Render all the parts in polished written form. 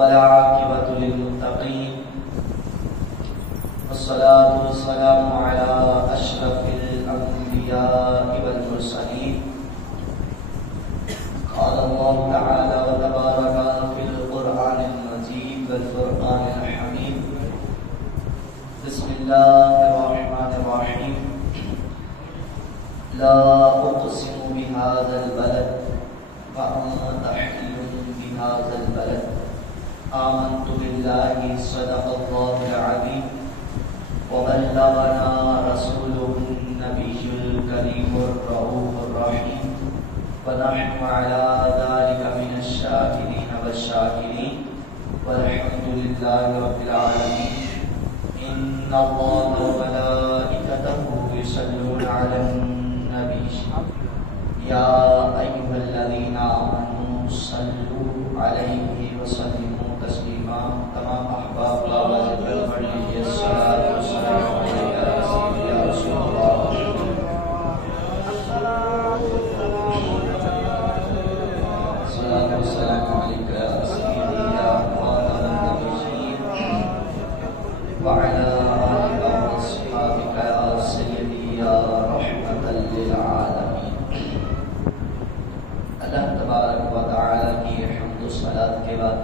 والعاقبة للمتقين والصلاة والسلام على أشرف الأنبياء والمرسلين. قال الله تعالى وتبارك في القرآن المجيد والفرقان الحميد. بسم الله الرحمن الرحيم. لا أقسم بهذا البلد وأنت حل بهذا البلد. آمنت بالله صدق الله العظيم وبلغنا رسوله النبي الكريم الرؤوف الرحيم ونحن على ذلك من الشاكرين والشاكرين والحمد لله رب العالمين. إن الله وملائكته يصلون على النبي يا أيها الذين آمنوا صلوا عليه وسلموا تسليما. تمام احباب آواز بلند پڑھیے الصلاۃ والسلام علیک یا رسول اللہ. الصلاۃ والسلام علیک یا سیدی یا خاتم النبیین وعلی آلک واصحابک یا سیدی یا رحمۃ للعالمین. اللہ تبارک و تعالی کی حمد و صلات کے بعد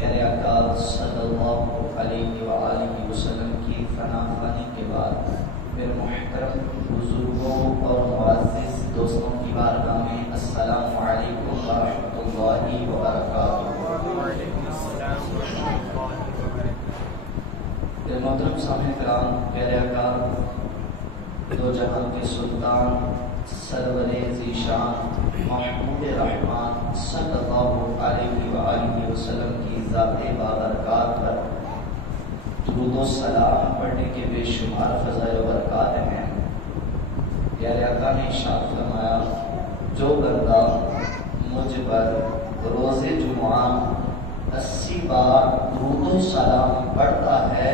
پیارے آقا صلی اللہ علیہ وآلہ وسلم کی فنا خوانی کے بعد میرے محترم بزرگوں اور معزز دوستوں کی بارگاہ میں السلام علیکم ورحمۃ اللہ وبرکاتہ. میرے محترم سامعین کرام، پیارے آقا دو جہان کے سلطان سرور ذیشان محمود رحمان صلی اللہ علیہ وآلہ وسلم کی ذات بابرکات پر درود و سلام پڑھنے کے بے شمار فضائل و برکات ہیں. پیارے آقا نے ارشاد فرمایا، جو بندہ مجھ پر روز جمعہ 80 بار درود و سلام پڑھتا ہے،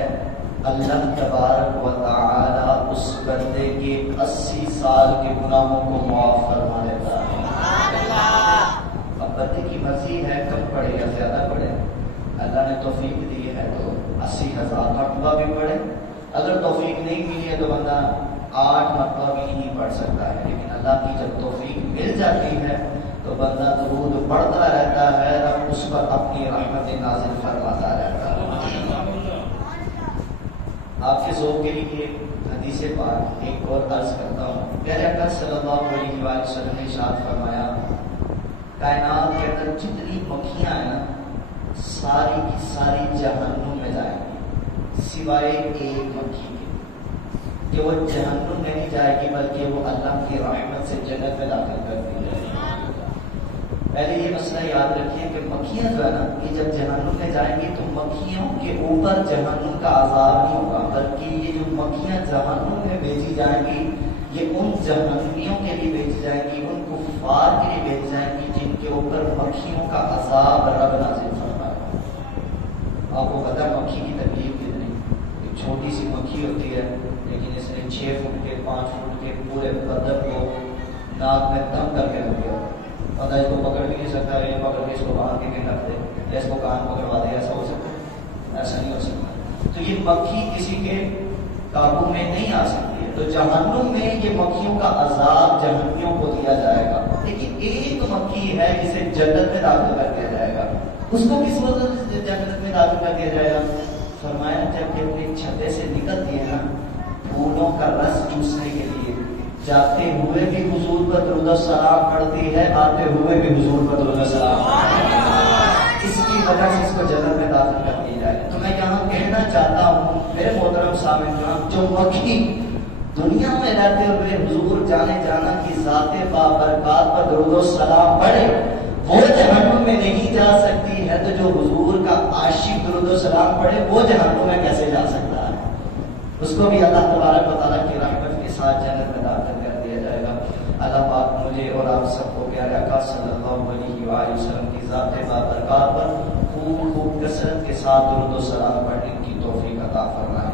اللہ تبارک و تعالی اس بندے کے 80 سال کے گناہوں کو معاف فرما دیتا ہے. اب بندے کی مرضی ہے کم پڑھے یا زیادہ پڑھے. اللہ نے توفیق دی ہے تو 80,000 مرتبہ بھی پڑھے. اگر توفیق نہیں ملی ہے تو بندہ 8 مرتبہ بھی نہیں پڑھ سکتا ہے. لیکن اللہ کی جب توفیق مل جاتی ہے تو بندہ درود پڑھتا رہتا ہے، رب اس پر اپنی رحمت نازل فرماتا رہتا ہے. آپ کے ذوق کے لیے حدیث پاک ایک اور عرض کرتا ہوں. پیارے آقا صلی اللہ علیہ وآلہ وسلم نے ارشاد فرمایا، کائنات کے اندر جتنی مکھیاں ہیں نا، ساری کی ساری جہنم میں جائیں گی سوائے ایک مکھی کے، کہ وہ جہنم میں نہیں جائے گی بلکہ وہ اللہ کی رحمت سے جنت میں داخل کر دی جائے گی. پہلے یہ مسئلہ یاد رکھیے کہ مکھیاں جو ہے نا، یہ جب جہنم میں جائیں گی تو مکھیوں کے اوپر جہنم کا عذاب نہیں ہوگا، بلکہ یہ جو مکھیاں جہنم میں بھیجی جائیں گی یہ ان جہنمیوں کے لیے بھیجی جائیں گی، ان کفار کے لیے بھیجی جائیں گی جن کے اوپر مکھیوں کا عذاب رب نازل فرمائے. آپ کو پتہ ہے مکھی کی تکلیف کتنی. ایک چھوٹی سی مکھی ہوتی ہے لیکن اس نے 6 فٹ کے 5 فٹ کے پورے بدن کو ناک میں دم کر کے رکھ دیا. پتہ اس کو پکڑ بھی نہیں سکتا، یہ پکڑ کے اس کو باندھ کے رکھ دے یا اس کو کان پکڑوا دے. ایسا ہو سکتا ہے؟ ایسا نہیں ہو سکتا. تو یہ مکھی کسی کے قابو میں نہیں آ سکتی ہے. تو جہنم میں یہ مکھیوں کا عذاب جہنمیوں کو دیا جائے گا. لیکن ایک مکھی ہے جسے جنت میں داخل کر دیا جائے گا. اس کو کس وجہ سے جنت میں داخل کر دیا جائے گا؟ فرمایا جب کہ اپنے چھتے سے نکلتی ہے نا پھولوں کا رس چوسنے کے لیے، جاتے ہوئے بھی حضور پر درود و سلام پڑھتی ہے، آتے ہوئے بھی حضور پر درود و سلام پڑھتی ہے. اس کی وجہ سے اس کو جنت میں داخل کر دیا جائے. تو میں یہاں کہنا چاہتا ہوں میرے محترم سامعین، جو مکھی دنیا میں رہتے ہوئے حضور جانے جانا کی ذات بابرکات پر درود و سلام پڑھے وہ جہنم میں نہیں جا سکتی ہے، تو جو حضور کا عاشق درود و سلام پڑھے وہ جہنم میں کیسے جا سکتا ہے؟ اس کو بھی اللہ تبارک و تعالیٰ کی رحمت کے ساتھ جنت میں داخل کر دیا جائے گا. اللہ پاک مجھے اور آپ سب کو پیارے آقا صلی اللہ علیہ وآلہ وسلم کی ذات بابرکات پر خوب کثرت کے ساتھ درود و سلام پڑھنے کی توفیق عطا فرمائے.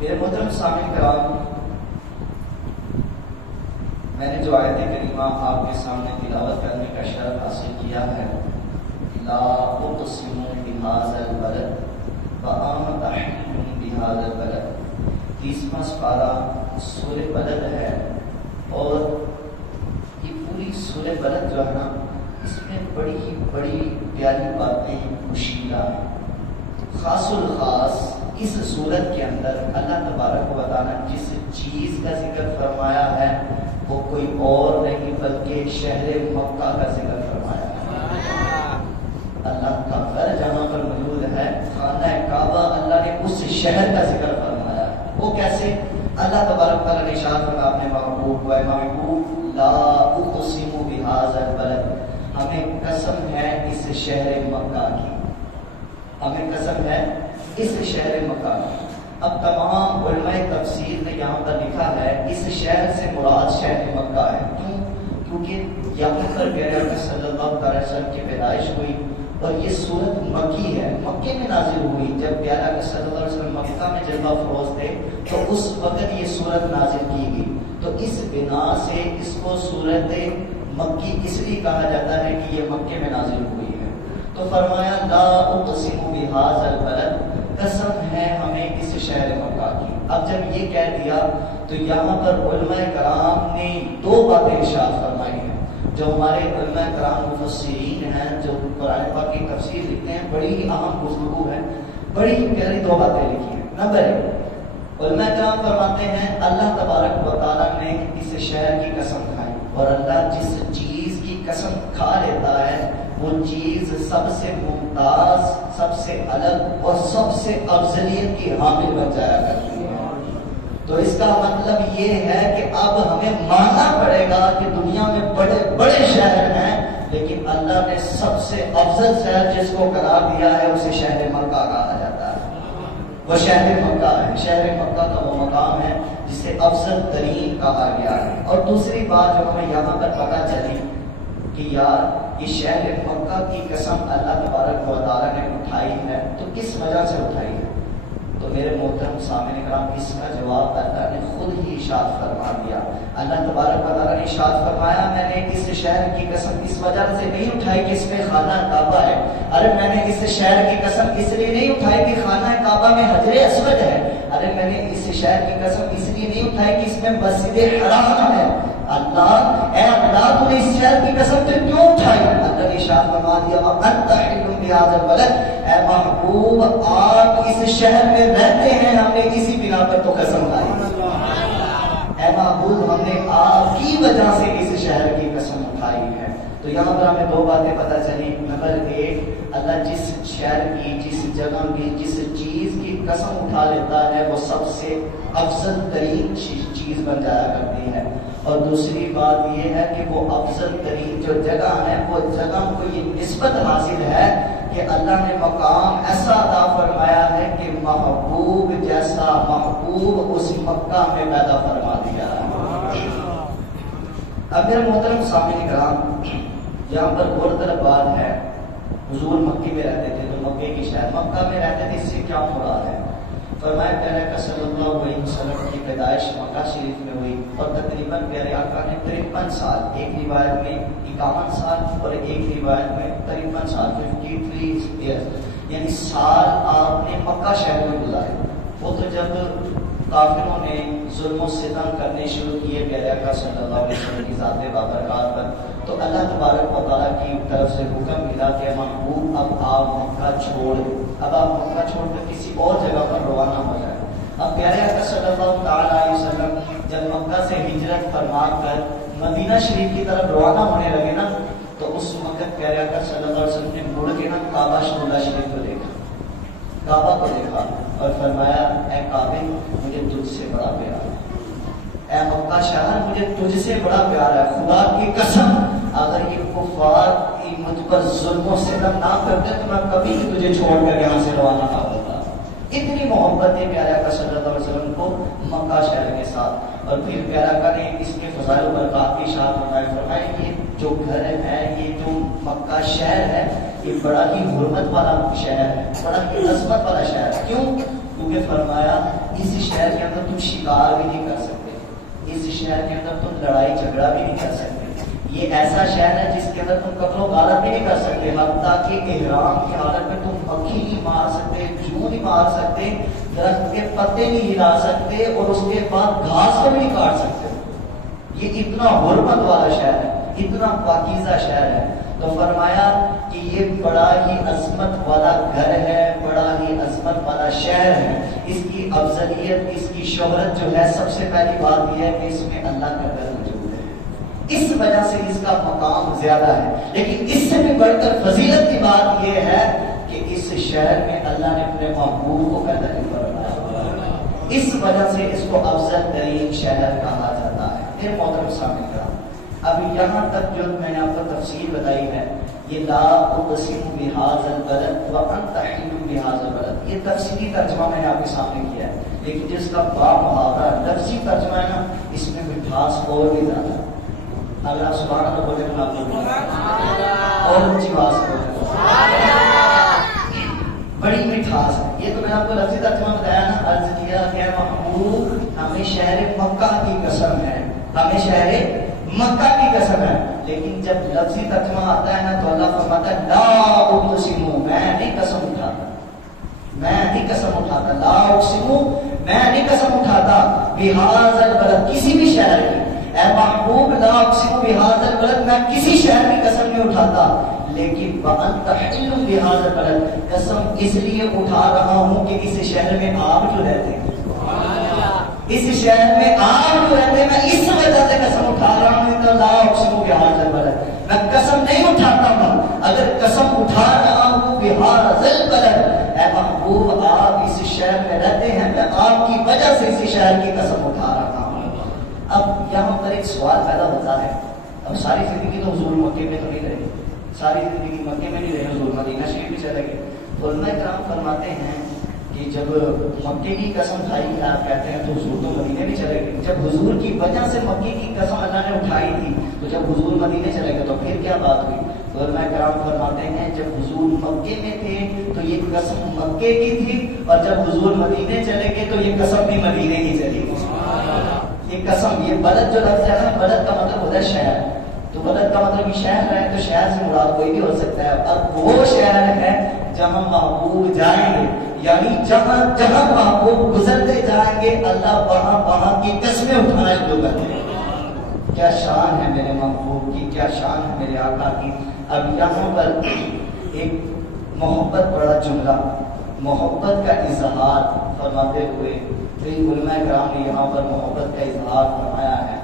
میرے محترم سامعین کرام، میں نے جو آیت کریمہ آپ کے سامنے تلاوت کرنے کا شرف حاصل کیا ہے لا اقسم بهذا البلد وانت حل بهذا البلد. 30واں سپارہ سورہ بلد ہے، اور یہ پوری سورہ بلد جو ہے نا، اس میں بڑی ہی بڑی پیاری باتیں مشکلہ خاص الخاص اس صورت کے اندر اللہ تبارک و تعالیٰ جس چیز کا ذکر فرمایا ہے وہ کوئی اور نہیں بلکہ شہر مکہ کا ذکر فرمایا ہے. اللہ کا گھر جہاں پر موجود ہے، خانہ کعبہ، اللہ نے اس شہر کا ذکر فرمایا. وہ کیسے؟ اللہ تبارک تعالیٰ نے ارشاد فرمایا اپنے محبوب و محبوب لا اقسم بهذا البلد، ہمیں قسم ہے اس شہر مکہ کی، ہمیں قسم ہے اس شہر مکہ کی. اب تمام علماء تفسیر نے یہاں پر لکھا ہے اس شہر سے مراد شہر مکہ ہے. کیوں؟ کیونکہ یہاں پر پیارے آقا صلی اللہ علیہ وسلم کی پیدائش ہوئی، اور یہ سورت مکی ہے، مکے میں نازل ہوئی. جب پیارے آقا صلی اللہ علیہ وسلم مکہ میں جلوہ فروز تھے تو اس وقت یہ سورت نازل کی گئی. تو اس بنا سے اس کو سورت مکی اس لیے کہا جاتا ہے کہ یہ مکے میں نازل ہوئی ہے. تو فرمایا لا اقسم بهذا البلد، قسم ہے ہمیں اس شہر مکہ کی. اب جب یہ کہہ دیا تو یہاں پر علماء کرام نے دو باتیں ارشاد فرمائی ہیں. جو ہمارے علماء کرام مفسرین ہیں جو قرآن پاک کی تفسیر لکھتے ہیں، بڑی ہی اہم گفتگو ہے، بڑی ہی پیاری دو باتیں لکھی ہیں. نمبر 1، علماء کرام فرماتے ہیں اللہ تبارک و تعالیٰ نے اس شہر کی قسم کھائی، اور اللہ جس چیز کی قسم کھا لیتا ہے وہ چیز سب سے ممتاز، سب سے الگ اور سب سے افضلیت کی حامل بن جایا کرتی ہے. تو اس کا مطلب یہ ہے کہ اب ہمیں ماننا پڑے گا کہ دنیا میں بڑے بڑے شہر ہیں، لیکن اللہ نے سب سے افضل شہر جس کو قرار دیا ہے اسے شہر مکہ کہا جاتا ہے. وہ شہر مکہ ہے. شہر مکہ کا وہ مقام ہے جسے افضل ترین کہا گیا ہے. اور دوسری بات جو ہمیں یہاں پر پتہ چلی کہ یار یہ شہر مکہ کی قسم اللہ تبارک و تعالیٰ نے اٹھائی ہے، تو کس وجہ سے اٹھائی ہے؟ تو میرے محترم سامعین کرام، اس کا جواب اللہ نے خود ہی ارشاد فرما دیا. اللہ تبارک و تعالیٰ نے ارشاد فرمایا میں نے اس شہر کی قسم اس وجہ سے نہیں اٹھائی کہ اس میں خانہ کعبہ ہے. ارے میں نے اس شہر کی قسم اس لیے نہیں اٹھائی کہ خانہ کعبہ میں حجر اسود ہے. ارے میں نے اس شہر کی قسم اس لیے نہیں اٹھائی کہ اس میں مسجد حرام ہے. اللہ، اے اللہ تو نے اس شہر کی قسم تو کیوں اٹھائی؟ اللہ نے ارشاد فرما دیا وَأَنْتَ حِلٌّ بِهَذَا الْبَلَدِ، اے محبوب آپ اس شہر میں رہتے ہیں، ہم نے اسی بنا پر تو قسم کھائی. اے محبوب ہم نے آپ کی وجہ سے اس شہر کی قسم اٹھائی ہے. تو یہاں پر ہمیں دو باتیں پتہ چلی. نمبر 1، اللہ جس شہر کی، جس جگہ کی، جس چیز کی قسم اٹھا لیتا ہے وہ سب سے افضل ترین چیز بن جایا کرتی ہے. اور دوسری بات یہ ہے کہ وہ افضل ترین جو جگہ ہے وہ جگہ کو یہ نسبت حاصل ہے کہ اللہ نے مقام ایسا عطا فرمایا ہے کہ محبوب جیسا محبوب اس مکہ میں پیدا فرما دیا ہے. اب میرے محترم سامعین کرام، یہاں پر غور طلب بات ہے، حضور مکے میں رہتے تھے تو مکے کی شہر مکہ میں رہتے تھے، اس سے کیا مراد ہے؟ فرمایا پیارے آقا صلی اللہ علیہ وسلم کی پیدائش مکہ شریف میں ہوئی، اور تقریباً پیارے آقا نے 53 سال، ایک روایت میں 51 سال اور ایک روایت میں 53 سال 53 ایئرز، یعنی سال آپ نے مکہ شہر میں گزارے. وہ تو جب کافروں نے ظلم و ستم کرنے شروع کیے پیارے آقا صلی اللہ علیہ وسلم کی ذات بابرکات پر، تو اللہ تبارک و تعالیٰ کی طرف سے حکم ملا کہ محبوب اب آپ مکہ چھوڑ، اب آپ مکہ چھوڑ کر کسی اور جگہ پر روانہ ہو جائیں. اب پیارے آقا صلی اللہ تعالیٰ علیہ وسلم جب مکہ سے ہجرت فرما کر مدینہ شریف کی طرف روانہ ہونے لگے نا، تو اس وقت پیارے آقا صلی اللہ علیہ وسلم نے مڑ کے نا کعبہ شریف کو دیکھا، کعبہ کو دیکھا اور فرمایا اے کعبے مجھے تجھ سے بڑا پیار ہے، اے مکہ شہر مجھے تجھ سے بڑا پیار ہے. خدا کی قسم اگر یہ کفار مجھ پر ظلم و ستم نہ کرتے تو میں کبھی بھی تجھے چھوڑ کر یہاں سے روانہ نہ ہوتا. اتنی محبت ہے پیارے آقا صلی اللہ علیہ وسلم کو مکہ شہر کے ساتھ. اور پھر پیارے آقا نے اس کے فضائل و برکات کی اشارت فرمایا یہ جو گھر ہے، یہ جو مکہ شہر ہے، یہ بڑا ہی حرمت والا شہر ہے، بڑا ہی عظمت والا شہر ہے. کیوں؟ کیونکہ فرمایا اس شہر کے اندر تم شکار بھی نہیں کر سکتے، اس شہر کے اندر تم لڑائی جھگڑا بھی نہیں کر سکتے، یہ ایسا شہر ہے جس کے اندر تم قتل و غارت بھی نہیں کر سکتے، حتیٰ کہ احرام کی حالت میں تم مکھی نہیں مار سکتے، جو نہیں مار سکتے، درخت کے پتے نہیں ہلا سکتے، اور اس کے بعد گھاس کو بھی نہیں کاٹ سکتے۔ یہ اتنا حرمت والا شہر ہے، اتنا پاکیزہ شہر ہے۔ تو فرمایا کہ یہ بڑا ہی عظمت والا گھر ہے، بڑا ہی عظمت والا شہر ہے۔ اس کی افضلیت، اس کی شہرت جو ہے، سب سے پہلی بات یہ ہے کہ اس میں اللہ کا گھر موجود ہے، اس وجہ سے اس کا مقام زیادہ ہے۔ لیکن اس سے بھی بڑھ کر فضیلت کی بات یہ ہے کہ اس شہر میں اللہ نے اپنے محبوب کو پیدا فرمایا، اس وجہ سے اس کو افضل ترین شہر کہا جاتا ہے۔ میرے محترم سامنے کا ابھی یہاں تک جو میں نے آپ کو تفصیل بتائی ہے، یہ لا اقسم بہذا البلد وانت حل بہذا البلد، یہ تفصیلی ترجمہ میں نے آپ کے سامنے کیا ہے، لیکن جس کا با محاورہ لفظی ترجمہ ہے نا، اس میں مٹھاس اور بھی زیادہ ہے۔ اگر آپ سبحان اللہ بولے تو آپ کو اور اونچی آواز بولے، بڑی مٹھاس ہے۔ یہ تو میں نے آپ کو لفظی ترجمہ بتایا نا، عرض کیا کہ محبوب ہمیں شہر مکہ کی قسم ہے، ہمیں شہر مکہ کی قسم ہے۔ لیکن جب لفظی ترجمہ آتا ہے نا تو اللہ فرماتا ہے لا اقسم، میں نہیں قسم اٹھاتا، میں نہیں قسم اٹھاتا، لا اقسم، میں نہیں قسم اٹھاتا بہذا البلد، کسی بھی شہر کی، اے محبوب لا اقسم بہذا البلد، میں کسی شہر کی قسم نہیں اٹھاتا، لیکن وانت حل بہذا البلد، قسم اس لیے اٹھا رہا ہوں کہ اس شہر میں آپ جو رہتے ہیں، اس شہر میں آپ جو رہتے ہیں، میں اس وجہ سے قسم اٹھا رہا ہوں تو لا اقسم بہذا البلد، میں قسم نہیں اٹھاتا ہوں، اگر قسم اٹھا رہا ہوں بہذا البلد، اے محبوب آپ اس شہر میں رہتے ہیں، میں آپ کی وجہ سے اس شہر کی قسم اٹھا رہا ہوں۔ اب یہاں پر ایک سوال پیدا ہوتا ہے، اب ساری زندگی تو حضور مکے میں تو نہیں رہے، ساری زندگی مکے میں نہیں رہے، حضور مدینہ شریف بھی چلے گئے۔ علماء کرام فرماتے ہیں کہ جب مکے کی قسم کھائی کہ آپ کہتے ہیں تو حضور تو مدینے بھی چلے گئے، جب حضور کی وجہ سے مکے کی قسم اللہ نے اٹھائی تھی تو جب حضور مدینے چلے گئے تو پھر کیا بات ہوئی؟ تو علماء کرام فرماتے ہیں جب حضور مکے میں تھے تو یہ قسم مکے کی تھی، اور جب حضور مدینے چلے گئے تو یہ قسم بھی مدینے کی چلی گئی۔ یہ قسم، یہ بلد جو لفظ ہے نا، بلد کا مطلب ہوتا ہے شہر، تو بلد کا مطلب یہ شہر ہے، تو شہر سے مراد کوئی بھی ہو سکتا ہے۔ اب وہ شہر ہے جہاں محبوب جائیں گے، یعنی جہاں جہاں محبوب گزرتے جائیں گے اللہ وہاں وہاں کی قسمیں اٹھانا شروع کر دیں۔ کیا شان ہے میرے محبوب کی، کیا شان ہے میرے آقا کی۔ اب یہاں پر ایک محبت بڑا جملہ، محبت کا اظہار فرماتے ہوئے کئی علماء کرام نے یہاں پر محبت کا اظہار فرمایا ہے۔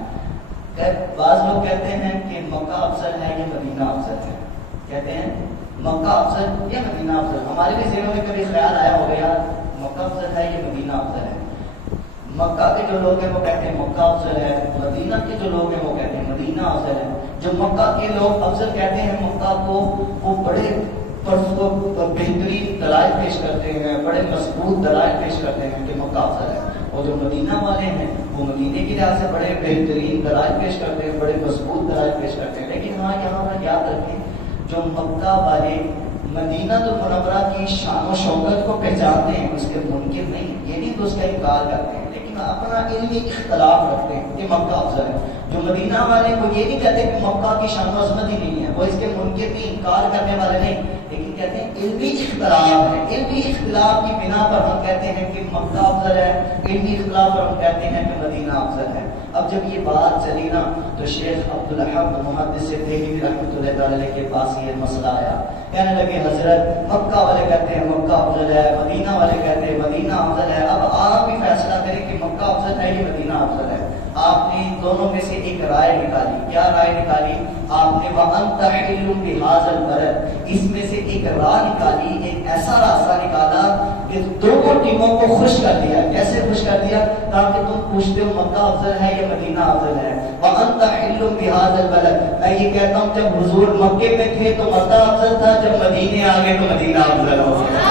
بعض لوگ کہتے ہیں کہ مکہ افضل ہے یا مدینہ افضل ہے، کہتے ہیں مکہ افضل یا مدینہ افضل۔ ہمارے بھی ذہنوں میں کبھی خیال آیا ہوگا یار مکہ افضل ہے یا مدینہ افضل ہے۔ مکہ کے جو لوگ ہیں وہ کہتے ہیں مکہ افضل ہے، مدینہ کے جو لوگ ہیں وہ کہتے ہیں مدینہ افضل ہے۔ جو مکہ کے لوگ افضل کہتے ہیں مکہ کو، وہ بڑے بہترین دلائل پیش کرتے ہیں، بڑے مضبوط دلائل پیش کرتے ہیں کہ مکہ افضل ہے، اور جو مدینہ والے ہیں وہ مدینے کے لحاظ سے بڑے بہترین دلائل پیش کرتے ہیں، بڑے مضبوط دلائل پیش کرتے ہیں۔ لیکن ہاں یہاں پر یاد رکھیں جو مکہ والے مدینہ المنورہ کی شان و شوکت کو پہچانتے ہیں، اس کے منکر نہیں، یہ نہیں تو اس کا انکار کرتے ہیں، لیکن اپنا علمی اختلاف رکھتے ہیں کہ مکہ افضل ہے۔ جو مدینہ والے کو یہ نہیں کہتے کہ مکہ کی شان و عظمت ہی نہیں ہے، وہ اس کے منکر بھی انکار کرنے والے نہیں، لیکن کہتے ہیں علمی اختلاف ہے، علمی اختلاف کی بنا پر ہم کہتے ہیں کہ مکہ افضل ہے، علمی اختلاف پر ہم کہتے ہیں کہ مدینہ افضل ہے۔ اب جب یہ بات چلی نا تو شیخ عبدالحق محدث دہلوی رحمۃ اللہ تعالی کے پاس یہ مسئلہ آیا، کہنے لگے حضرت مکہ والے کہتے ہیں مکہ افضل ہے، مدینہ والے کہتے ہیں مدینہ افضل ہے، اب آپ بھی فیصلہ کریں کہ مکہ افضل ہے یا مدینہ افضل ہے۔ آپ نے دونوں میں سے ایک رائے نکالی، کیا رائے نکالی؟ آپ نے وَأَنْتَ حِلٌّ بِهَذَا الْبَلَدِ، اس میں سے ایک راہ نکالی، ایک ایسا راستہ نکالا کہ دونوں ٹیموں کو خوش کر دیا۔ کیسے خوش کر دیا؟ تاکہ تم پوچھتے ہو مکہ افضل ہے یا مدینہ افضل ہے۔ وَأَنْتَ حِلٌّ بِهَذَا الْبَلَدِ، میں یہ کہتا ہوں جب حضور مکے میں تھے تو مکہ افضل تھا، جب مدینے آ گئے تو مدینہ افضل ہو گیا۔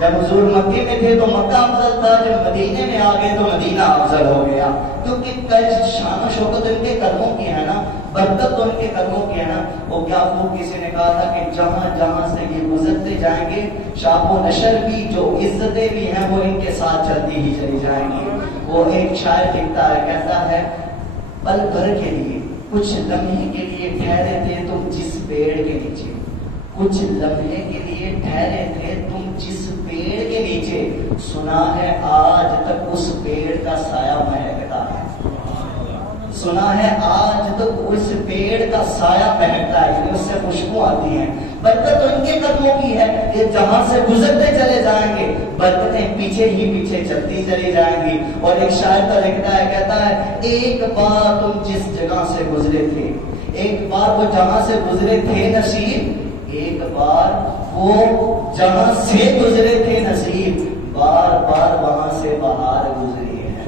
جب حضور مکے میں تھے تو مکہ افضل تھا، جب مدینے میں آ گئے تو مدینہ افضل ہو گیا، کیونکہ شان و شوکت ان کے قدموں کی ہے نا، برکت تو ان کے قدموں کی ہے نا۔ وہ کیا خوب کسی نے کہا تھا کہ جہاں جہاں سے یہ گزرتے جائیں گے شاپ و نشر بھی، جو عزتیں بھی ہیں وہ ان کے ساتھ چلتی ہی چلی جائیں گی۔ وہ ایک شاعر لکھتا ہے، کہتا ہے پل بھر کے لیے کچھ لمحے کے لیے ٹھہرے تھے تم جس پیڑ کے نیچے، کچھ لمحے کے لیے ٹھہرے تھے تم جس پیڑ کے نیچے، سنا ہے آج تک اس پیڑ کا سایہ مہکتا ہے، سنا ہے آج تک اس پیڑ کا سایہ مہکتا ہے، اس سے خوشبو آتی ہے۔ برکت تو ان کے قدموں کی ہے، یہ جہاں سے گزرتے چلے جائیں گے برکتیں پیچھے ہی پیچھے چلتی چلی جائیں گی۔ اور ایک شاعر کا لکھتا ہے، کہتا ہے ایک بار تم جس جگہ سے گزرے تھے، ایک بار وہ جہاں سے گزرے تھے نصیب، ایک بار وہ جہاں سے گزرے تھے نصیب، بار بار وہاں سے بہار گزری ہے،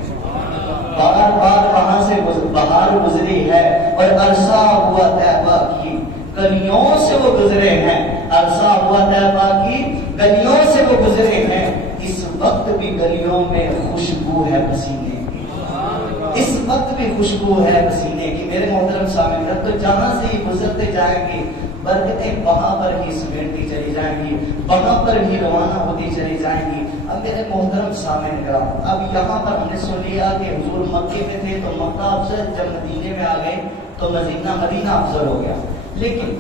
بار بار وہاں سے بہار گزری ہے۔ اور عرصہ ہوا طیبہ کی گلیوں سے وہ گزرے ہیں، عرصہ ہوا طیبہ کی گلیوں سے وہ گزرے ہیں، اس وقت بھی گلیوں میں خوشبو ہے پسینے کی، اس وقت بھی خوشبو ہے پسینے کی۔ میرے محترم سامعین، تو جہاں سے ہی گزرتے جائیں گے برکتیں وہاں پر ہی سمیٹتی چلی جائیں گی، وہاں پر ہی روانہ ہوتی چلی جائیں گی۔ اب میرے محترم سامعین کرام، اب یہاں پر ہم نے سن لیا کہ حضور مکے میں تھے تو مکہ افضل، جب مدینے میں آ گئے تو مدینہ افضل ہو گیا۔ لیکن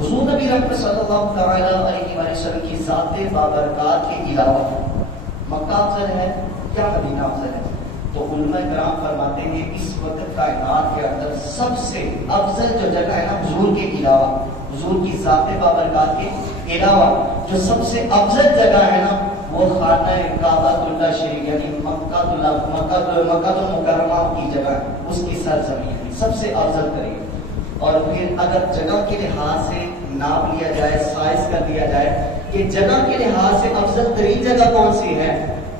حضور نبی رحمت صلی اللہ تعالی علیہ وسلم کی ذات بابرکات کے علاوہ مکہ افضل ہے یا مدینہ افضل ہے؟ تو علماء کرام فرماتے ہیں اس وقت کائنات کے اندر سب سے افضل جو جگہ ہے نا حضور کے علاوہ، حضور کی ذات بابرکات کے علاوہ جو سب سے افضل جگہ ہے نا وہ خانہ کعبۃ اللہ شریف، یعنی مکہ المکرمہ کی جگہ، اس کی سرزمین سب سے افضل ترین۔ اور پھر اگر جگہ کے لحاظ سے ناپ لیا جائے، سائز کر دیا جائے کہ جگہ کے لحاظ سے افضل ترین جگہ کون سی ہے،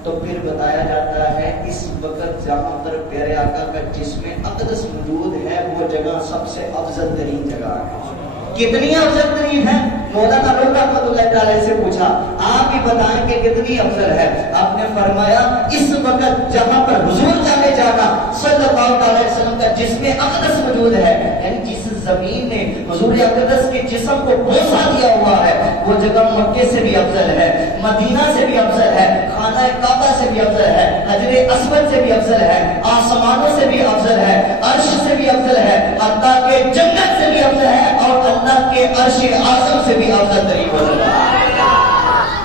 تو پھر بتایا جاتا ہے اس وقت جہاں پر پیارے آقا کا جسم اقدس موجود ہے وہ جگہ سب سے افضل ترین جگہ ہے۔ کتنی افضل ترین ہے؟ مولانا روم رحمۃ اللہ تعالی سے پوچھا آپ ہی بتائیں کہ کتنی افضل ہے؟ آپ نے فرمایا اس وقت جہاں پر حضور جانے جانا صلی اللہ علیہ وسلم کا جسم اقدس موجود ہے، یعنی جس زمین نے حضور اقدس کے جسم کو بوسہ دیا ہوا ہے وہ جگہ مکے سے بھی افضل ہے، مدینہ سے بھی افضل ہے، خانہ کعبہ سے بھی افضل ہے، حجر اسود سے بھی افضل ہے، آسمانوں سے بھی افضل ہے، عرش سے بھی افضل ہے، اللہ کے جنت سے بھی افضل ہے، اور اللہ کے عرش اعظم سے بھی افضل ترین وہ جگہ ہے۔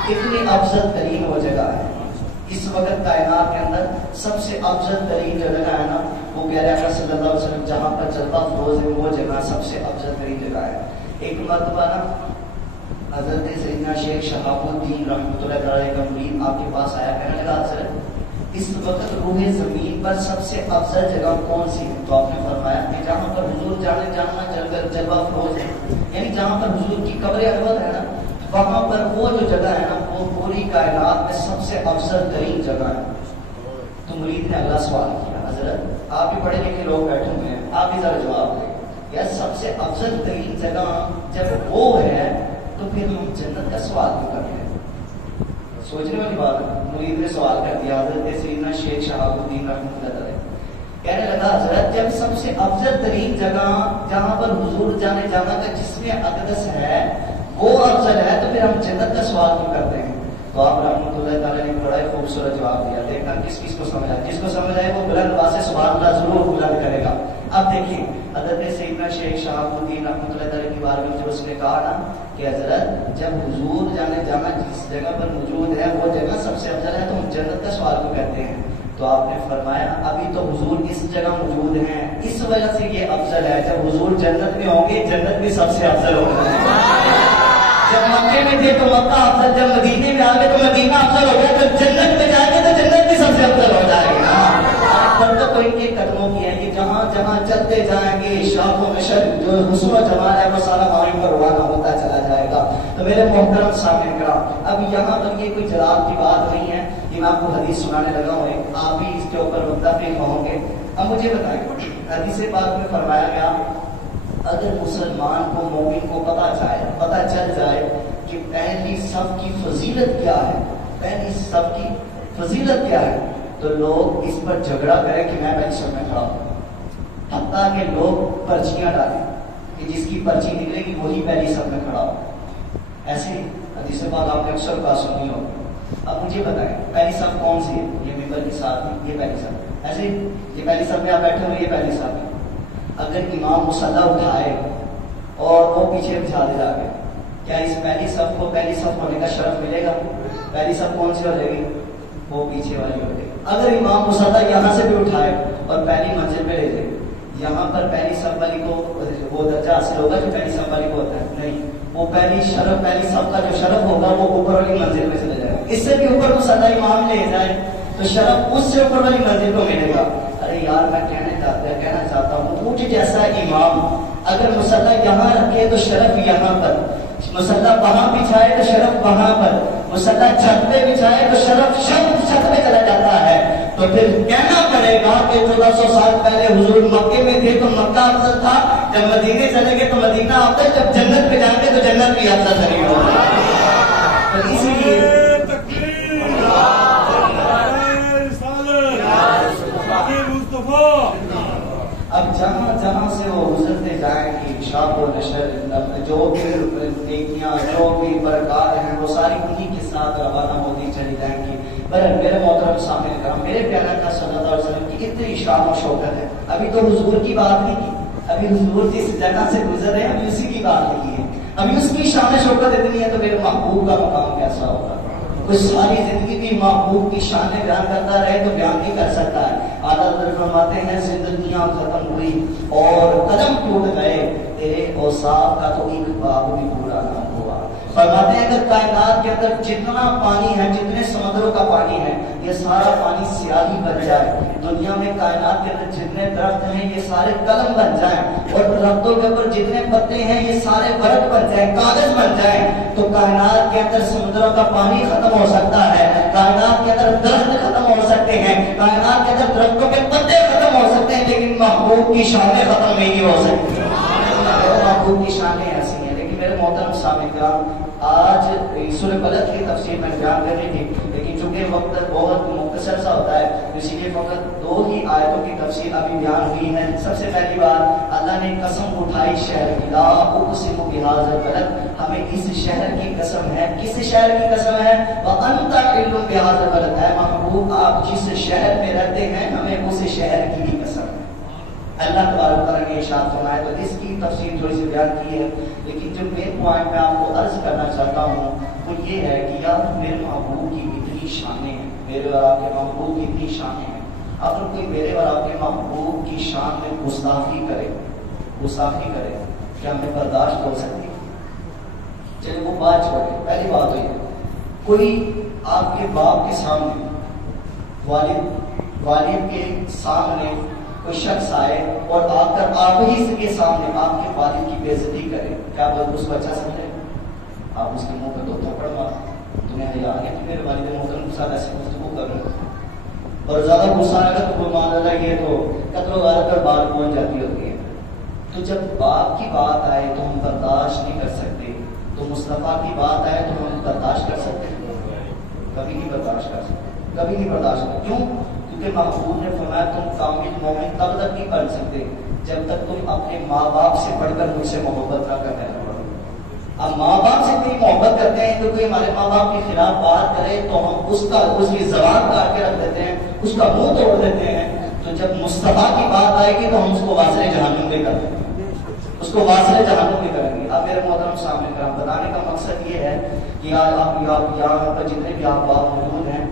اتنی افضل ترین وہ جگہ ہے۔ اس وقت کائنات کے اندر سب سے افضل ترین جو جگہ ہے نا وہ پیارے آقا صلی اللہ علیہ وسلم جہاں پر جلوہ افروز ہے وہ جگہ سب سے افضل ترین جگہ ہے۔ ایک مرتبہ نا حضرت سیدنا شیخ شہاب الدین رحمۃ اللہ تعالی کا مرید آپ کے پاس آیا، کہنے لگا حضرت اس وقت روح زمین پر سب سے افضل جگہ کون سی ہے؟ تو آپ نے فرمایا کہ جہاں پر حضور جانا جلوہ افروز ہے، یعنی جہاں پر حضور کی قبر انور ہے نا وہاں پر وہ جو جگہ ہے نا وہ پوری کائنات میں سب سے افضل ترین جگہ ہے۔ تو مرید نے اللہ سوال کیا، حضرت آپ بھی پڑھے لکھے لوگ بیٹھے ہوئے ہیں، آپ بھی ذرا جواب دیں، یا سب سے افضل ترین جگہ جب وہ ہے تو پھر ہم جنت کا سوال کیوں کرتے ہیں؟ سوچنے والی بات ہے۔ مرید نے سوال کر دیا حضرت سیدنا شیخ شہاب الدین رحمۃ اللہ تعالی، کہنے لگا حضرت جب سب سے افضل ترین جگہ جہاں پر حضور جانے جانا کا جسم اقدس ہے وہ افضل ہے تو پھر ہم جنت کا سوال کیوں کرتے ہیں؟ تو آپ رحمۃ اللہ تعالی نے بڑا ہی خوبصورت جواب دیا، دیکھنا کس کو سمجھا، جس کو سمجھ آئے وہ بلند آواز سے سبحان اللہ ضرور بلند کرے گا۔ اب دیکھیں حضرت سیدنا شیخ شہاب الدین رحمۃ اللہ تعالی کی بارگاہ میں جو اس نے کہا نا کہ حضرت جب حضور جانا جس جگہ پر موجود ہے وہ جگہ سب سے افضل ہے تو ہم جنت کا سوال کیوں کرتے ہیں؟ تو آپ نے فرمایا ابھی تو حضور اس جگہ موجود ہیں اس وجہ سے یہ افضل ہے، جب حضور جنت میں ہوں گے جنت بھی سب سے افضل ہوگا۔ جب مکے میں تھے تو مکہ افضل، جب مدینے میں آ گئے تو مدینہ افضل ہو گیا، جب جنت میں جائیں گے تو جنت بھی سب سے افضل ہو جائے گا۔ برکت تو ان کے قدموں کی ہے کہ جہاں جہاں چلتے جائیں گے شاخ و نشر جو حسن و جمال ہے وہ سارا وہیں پر روانہ ہوتا چلا جائے گا۔ تو میرے محترم سامعین کرام، اب یہاں پر یہ کوئی جلال کی بات نہیں ہے کہ میں آپ کو حدیث سنانے لگا ہوں، آپ بھی اس کے اوپر متفق ہوں گے۔ اب مجھے بتائیں حدیث پاک میں فرمایا گیا اگر مسلمان کو مومن کو پتہ چل جائے کہ پہلی صف کی فضیلت کیا ہے، پہلی صف کی فضیلت کیا ہے، تو لوگ اس پر جھگڑا کریں کہ میں پہلی صف میں کھڑا ہوں، حتیٰ کہ لوگ پرچیاں ڈالیں کہ جس کی پرچی نکلے گی وہی پہلی صف میں کھڑا ہو۔ ایسے حدیث پاک آپ نے اکثر بات سنی ہوگی۔ اب مجھے بتائیں پہلی صف کون سی ہے؟ یہ ممبر کے ساتھ میں یہ پہلی صف، ایسے یہ پہلی صف میں آپ بیٹھے ہوئے یہ پہلی صف ہے۔ اگر امام مصلی اٹھائے اور وہ پیچھے بچھا دے آگے، کیا اس پہلی صف کو پہلی صف ہونے کا شرف ملے گا؟ پہلی صف کون سی ہو جائے گی؟ وہ پیچھے والی ہو جائے گی۔ اگر امام مصلی یہاں سے بھی اٹھائے اور پہلی منزل پہ لے جائے، یہاں پر پہلی صف والی کو وہ درجہ حاصل ہوگا جو پہلی صف والی کو ہوتا ہے؟ نہیں، وہ پہلی صف کا جو شرف ہوگا وہ اوپر والی منزل پہ چلے جائے گا۔ اس سے بھی اوپر مصلی امام لے جائے تو شرف اس سے اوپر والی منزل کو ملے گا۔ ارے یار میں کہنا چاہتا ہوں اونٹ جیسا امام اگر مصلی یہاں رکھے تو شرف یہاں پر، مصلی وہاں بچھائے تو شرف وہاں پر، مصلی چھت پہ بچھائے تو شرف چھت پہ چلا جاتا ہے۔ تو پھر کہنا پڑے گا کہ 1400 سال پہلے حضور مکے میں تھے تو مکہ افضل تھا، جب مدینے چلے گئے تو مدینہ افضل، جب جنت پہ جائیں گے تو جنت بھی افضل نہیں ہوگا۔ تو اسی لیے اب جہاں سے وہ گزرتے جائیں کہ شاب و نشر جو بھی نیکیاں جو بھی برکات ہیں وہ ساری انہی کے ساتھ روانہ ہوتی چلی جائیں گی۔ پر میرے محترم سامنے کرام، میرے پیارے کا صلی اللہ علیہ وسلم کی اتنی شان و شوکت ہے، ابھی تو حضور کی بات نہیں کی، ابھی حضور جس جگہ سے گزر رہے ہیں ابھی اسی کی بات نہیں کی ہے، ابھی اس کی شان و شوکت اتنی ہے تو میرے محبوب کا مقام کیسا ہوگا؟ کوئی ساری زندگی بھی محبوب کی شان بیان کرتا رہے تو بیان نہیں کر سکتا ہے۔ اعلیٰ حضرت فرماتے ہیں زندگیاں ختم ہوئی اور قدم ٹوٹ گئے، تیرے اوصاف کا تو ایک باب بھی پورا نہ ہوا۔ فرماتے ہیں اگر کائنات کے اندر جتنا پانی ہے، جتنے سمندروں کا پانی ہے، یہ سارا پانی سیاہی بن جائے، دنیا میں کائنات کے اندر جتنے درخت ہیں یہ سارے قلم بن جائیں، اور درختوں کے اوپر جتنے پتے ہیں یہ سارے ورق بن جائیں، کاغذ بن جائیں، تو کائنات کے اندر سمندروں کا پانی ختم ہو سکتا ہے، کائنات کے اندر درخت ختم ہو سکتے ہیں، کائنات کے اندر درختوں کے پتے ختم ہو سکتے ہیں، لیکن محبوب کی شانیں ختم نہیں ہو سکتی۔ محبوب کی شانیں ایسی ہیں۔ لیکن میرے محترم سامعین کرام، آج سورہ بلد کی تفسیر میں بیان کرنی تھی، لیکن چونکہ وقت بہت مختصر سا ہوتا ہے اسی لیے فقط 2 ہی آیتوں کی تفسیر ابھی بیان ہوئی ہے۔ سب سے پہلی بات، اللہ نے قسم اٹھائی شہر کی، لا اقسم بہذا البلد، ہمیں اس شہر کی قسم ہے۔ کس شہر کی قسم ہے؟ وانت حل بہذا البلد، اے محبوب آپ جس شہر میں رہتے ہیں ہمیں اس شہر کی بھی قسم ہے۔ اللہ تبارک تعالیٰ نے ارشاد فرمایا، تو اس کی تفصیل تھوڑی سی بیان کی ہے، لیکن جو مین پوائنٹ میں آپ کو عرض کرنا چاہتا ہوں وہ یہ ہے کہ یار میرے محبوب کی اتنی شانیں ہیں، میرے اور آپ کے محبوب کی اتنی شانیں ہیں، اگر کوئی میرے اور آپ کے محبوب کی شان میں گستاخی کرے کیا ہمیں برداشت ہو سکتی؟ چلے وہ بات چھوڑے، پہلی بات تو یہ، کوئی آپ کے باپ کے سامنے، والد کے سامنے کوئی شخص آئے اور آ کر آپ ہی کے سامنے آپ کے والد کی بے عزتی کرے، کیا آپ اس کو اچھا سمجھے؟ آپ اس کے منہ پہ تو تھپڑ مارو، تمہیں حیا ہے کہ میرے والد محترم کے ساتھ ایسے گفتگو کر رہے ہو، اور زیادہ غصہ آئے گا تو کوئی مان لینا یہ تو قتل و غارت پر بات پہنچ جاتی ہوتی ہے۔ تو جب باپ کی بات آئے تو ہم برداشت نہیں کر سکتے، تو مصطفیٰ کی بات آئے تو ہم برداشت کر سکتے؟ کبھی نہیں برداشت کر سکتے، کبھی نہیں برداشت کرتے۔ کیوں؟ کیونکہ محبوب نے فرمایا تم کامل مومن تب تک نہیں بن سکتے جب تک تم اپنے ماں باپ سے بڑھ کر مجھ سے محبت نہ کرنے لگو۔ اب ماں باپ سے کوئی محبت کرتے ہیں تو کوئی ہمارے ماں باپ کے خلاف بات کرے تو ہم اس کی زبان کاٹ کے رکھ دیتے ہیں، اس کا منہ توڑ دیتے ہیں۔ تو جب مصطفیٰ کی بات آئے گی تو ہم اس کو واصل جہنم میں کر دیں گے، اس کو واصل جہنم میں کریں گے۔ اب میرے محترم سامنے کا بتانے کا مقصد یہ ہے کہ آپ یہاں پر جتنے بھی آپ باپ موجود ہیں،